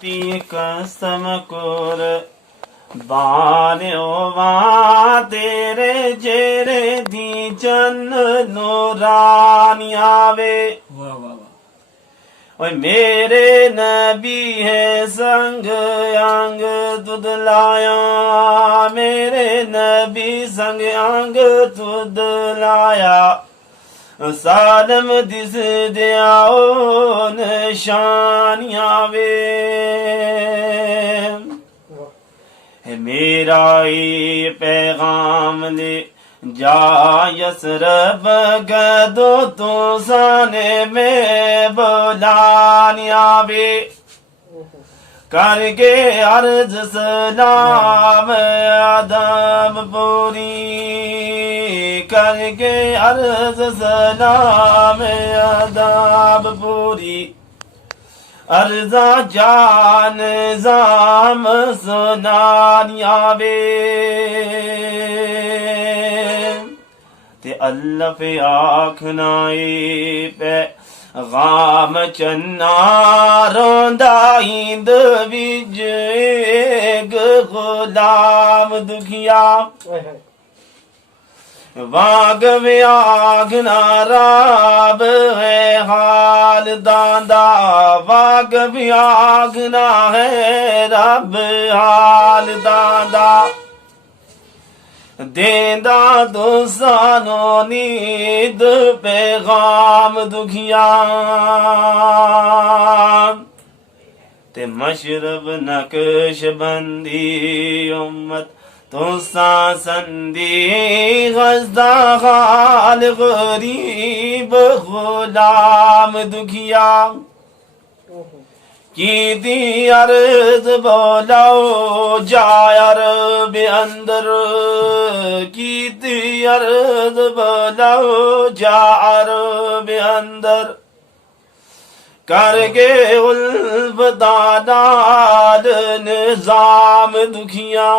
ती कसम कोर बान्यो वहाँ तेरे जेरे दी जन नूरानी आवे। वाह वाह वाह। ओए मेरे नबी है संग अंग तुद लाया, मेरे नबी संग अंग तुद लाया। सालम दिस दियाओ निशानियां वे। मेरा ये पैगाम ले जा यसरब गदो तो साने में बुलानिया वे। करके अर्ज सलाम आदम पूरी, करके अर्ज सलाम आदम पूरी। अर्जा जान जाम सुनानिया वे। ते अल्लाह पे आखनाए पे गाम चन्ना रोंदा इंद विज गुलाम दुखिया। वाग में आग नाराब है हाल दांदा, वाग में आग ना है रब हाल दांदा। देंदा दोसानो नींद पैगाम दुखिया। ते मशरब नक्शबंदी उम्मत तुसा संदी गज़दा हाल गरीब गुलाम दुखिया। की दी अर्ज बोलाओ जायर बे अंदर, की दी अर्ज बोलाओ जायर बे अंदर। करके उल्फ दादाल निजाम दुखिया।